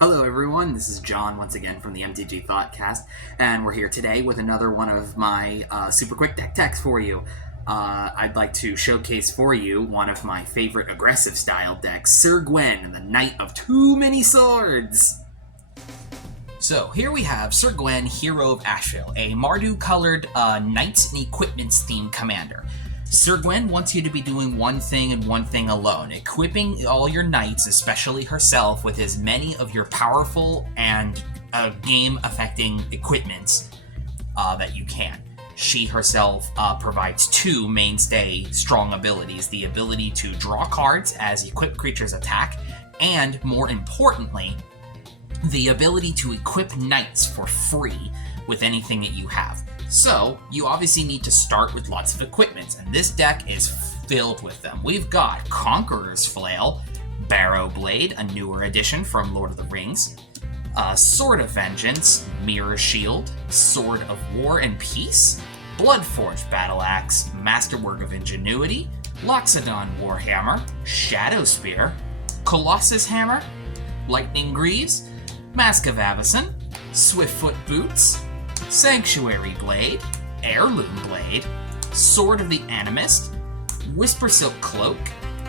Hello everyone, this is John once again from the MTG Thoughtcast, and we're here today with another one of my super quick deck techs for you. I'd like to showcase for you one of my favorite aggressive style decks, Syr Gwyn, the Knight of Too Many Swords. So here we have Syr Gwyn, Hero of Ashvale, a Mardu-colored Knights and Equipments themed commander. Syr Gwyn wants you to be doing one thing and one thing alone, equipping all your knights, especially herself, with as many of your powerful and game-affecting equipments that you can. She herself provides two mainstay strong abilities, the ability to draw cards as equipped creatures attack, and, more importantly, the ability to equip knights for free with anything that you have. So, you obviously need to start with lots of equipment, and this deck is filled with them. We've got Conqueror's Flail, Barrow Blade, a newer addition from Lord of the Rings, Sword of Vengeance, Mirror Shield, Sword of War and Peace, Bloodforged Battle Axe, Masterwork of Ingenuity, Loxodon Warhammer, Shadow Spear, Colossus Hammer, Lightning Greaves, Mask of Avacyn, Swiftfoot Boots, Sanctuary Blade, Heirloom Blade, Sword of the Animist, Whispersilk Cloak,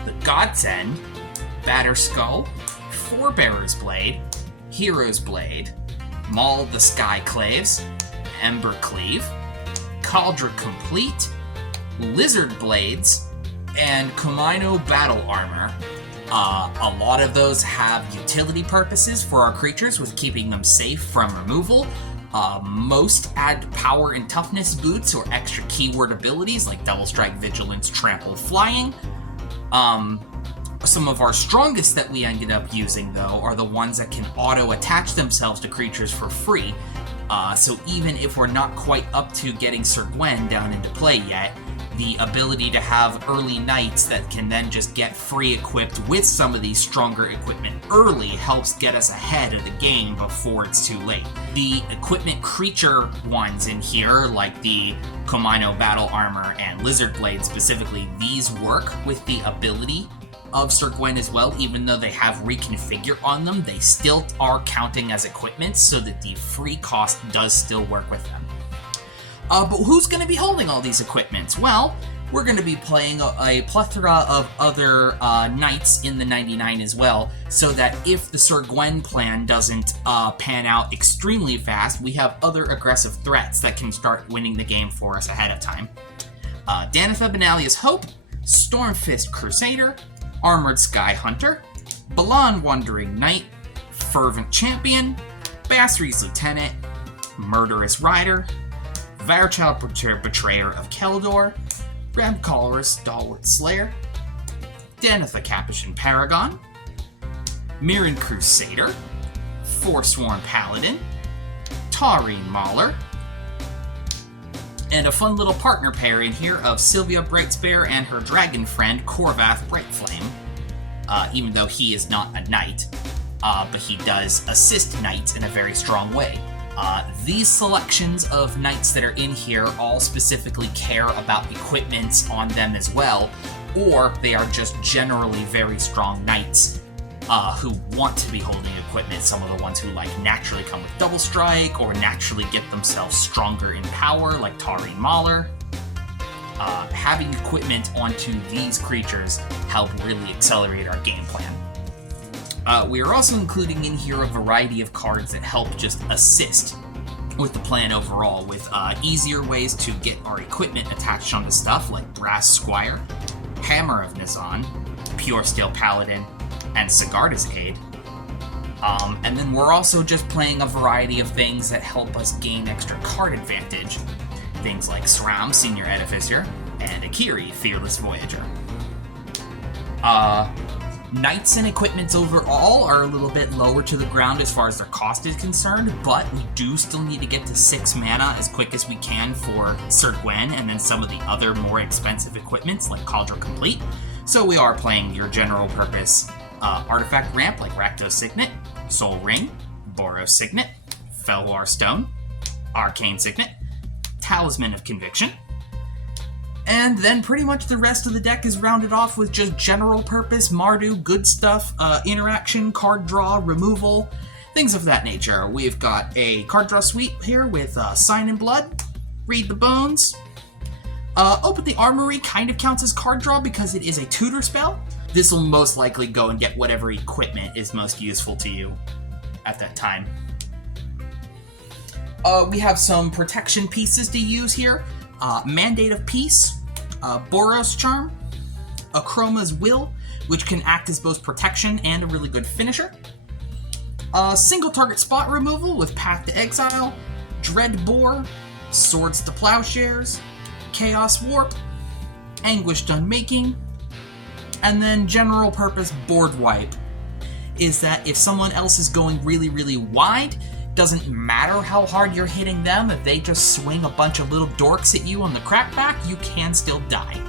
the Godsend, Batterskull, Forebearer's Blade, Hero's Blade, Maul the Skyclaves, Ember Cleave, Cauldron Complete, Lizard Blades, and Kumino Battle Armor. A lot of those have utility purposes for our creatures with keeping them safe from removal. Most add power and toughness boots or extra keyword abilities like Double Strike, Vigilance, Trample, Flying. Some of our strongest that we ended up using, though, are the ones that can auto-attach themselves to creatures for free. So even if we're not quite up to getting Syr Gwyn down into play yet, the ability to have early knights that can then just get free equipped with some of these stronger equipment early helps get us ahead of the game before it's too late. The equipment creature ones in here, like the Kumino Battle Armor and Lizard Blade specifically, these work with the ability of Syr Gwyn as well. Even though they have reconfigure on them, they still are counting as equipment, so that the free cost does still work with them. But who's going to be holding all these equipments? Well, we're going to be playing a plethora of other knights in the 99 as well, so that if the Syr Gwyn plan doesn't pan out extremely fast, we have other aggressive threats that can start winning the game for us ahead of time. Danitha Benalia's Hope, Stormfist Crusader, Armored Sky Hunter, Balan Wandering Knight, Fervent Champion, Basri's Lieutenant, Murderous Rider, Varchild Betrayer of Keldor, Ramkalr's Stalwart Slayer, Danitha Capuchin Paragon, Mirren Crusader, Forsworn Paladin, Taurine Mauler, and a fun little partner pair in here of Sylvia Brightspear and her dragon friend Korvath Brightflame, even though he is not a knight, but he does assist knights in a very strong way. These selections of knights that are in here all specifically care about equipment on them as well, or they are just generally very strong knights who want to be holding equipment. Some of the ones who naturally come with Double Strike or naturally get themselves stronger in power, like Taurine Mauler. Having equipment onto these creatures help really accelerate our game plan. We are also including in here a variety of cards that help just assist with the plan overall, with easier ways to get our equipment attached onto stuff like Brass Squire, Hammer of Nizan, Pure Steel Paladin, and Sigarda's Aid. And then we're also just playing a variety of things that help us gain extra card advantage. Things like Sram, Senior Edificer, and Akiri, Fearless Voyager. Knights and equipments overall are a little bit lower to the ground as far as their cost is concerned, but we do still need to get to 6 mana as quick as we can for Syr Gwyn and then some of the other more expensive equipments like Cauldron Complete. So we are playing your general purpose artifact ramp like Rakdos Signet, Soul Ring, Boros Signet, Felwar Stone, Arcane Signet, Talisman of Conviction, and then pretty much the rest of the deck is rounded off with just general purpose Mardu good stuff, interaction, card draw, removal, things of that nature. We've got a card draw suite here with Sign in Blood, Read the Bones. Open the Armory kind of counts as card draw because it is a tutor spell. This will most likely go and get whatever equipment is most useful to you at that time. We have some protection pieces to use here. Mandate of Peace, Boros Charm, Akroma's Will, which can act as both protection and a really good finisher. Single target spot removal with Path to Exile, Dread Boar, Swords to Plowshares, Chaos Warp, Anguished Unmaking, and then general purpose board wipe. Is that if someone else is going really, really wide, doesn't matter how hard you're hitting them, if they just swing a bunch of little dorks at you on the crackback, you can still die.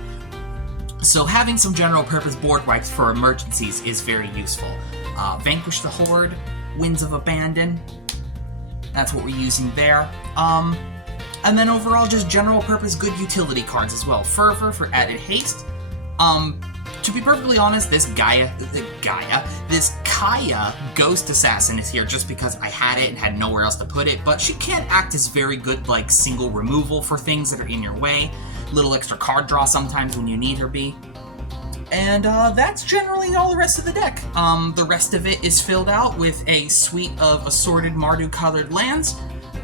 So having some general purpose board wipes for emergencies is very useful. Vanquish the Horde, Winds of Abandon, that's what we're using there. And then overall just general purpose good utility cards as well. Fervor for added haste. To be perfectly honest, this Kaya Ghost Assassin is here just because I had it and had nowhere else to put it, but she can act as very good like single removal for things that are in your way. Little extra card draw sometimes when you need her be. And that's generally all the rest of the deck. The rest of it is filled out with a suite of assorted Mardu-colored lands,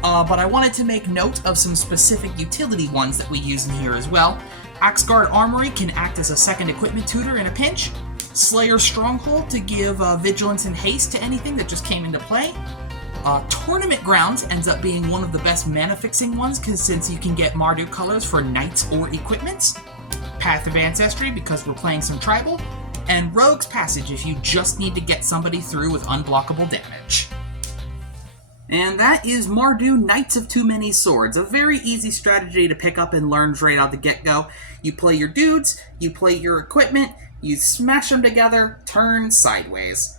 but I wanted to make note of some specific utility ones that we use in here as well. Axguard Armory can act as a second equipment tutor in a pinch. Slayer Stronghold to give vigilance and haste to anything that just came into play. Tournament Grounds ends up being one of the best mana fixing ones since you can get Mardu colors for knights or equipments. Path of Ancestry because we're playing some tribal. And Rogue's Passage if you just need to get somebody through with unblockable damage. And that is Mardu Knights of Too Many Swords, a very easy strategy to pick up and learn right out the get-go. You play your dudes, you play your equipment, you smash them together, turn sideways.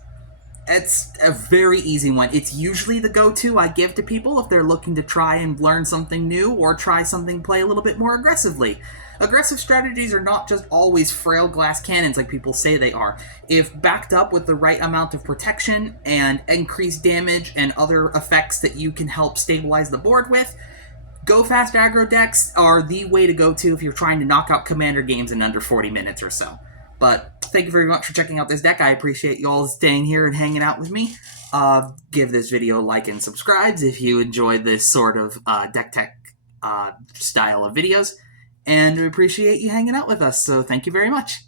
It's a very easy one. It's usually the go-to I give to people if they're looking to try and learn something new or try something play a little bit more aggressively. Aggressive strategies are not just always frail glass cannons like people say they are. If backed up with the right amount of protection and increased damage and other effects that you can help stabilize the board with, go-fast aggro decks are the way to go to if you're trying to knock out commander games in under 40 minutes or so. But thank you very much for checking out this deck. I appreciate you all staying here and hanging out with me. Give this video a like and subscribe if you enjoyed this sort of deck tech style of videos. And we appreciate you hanging out with us, so thank you very much.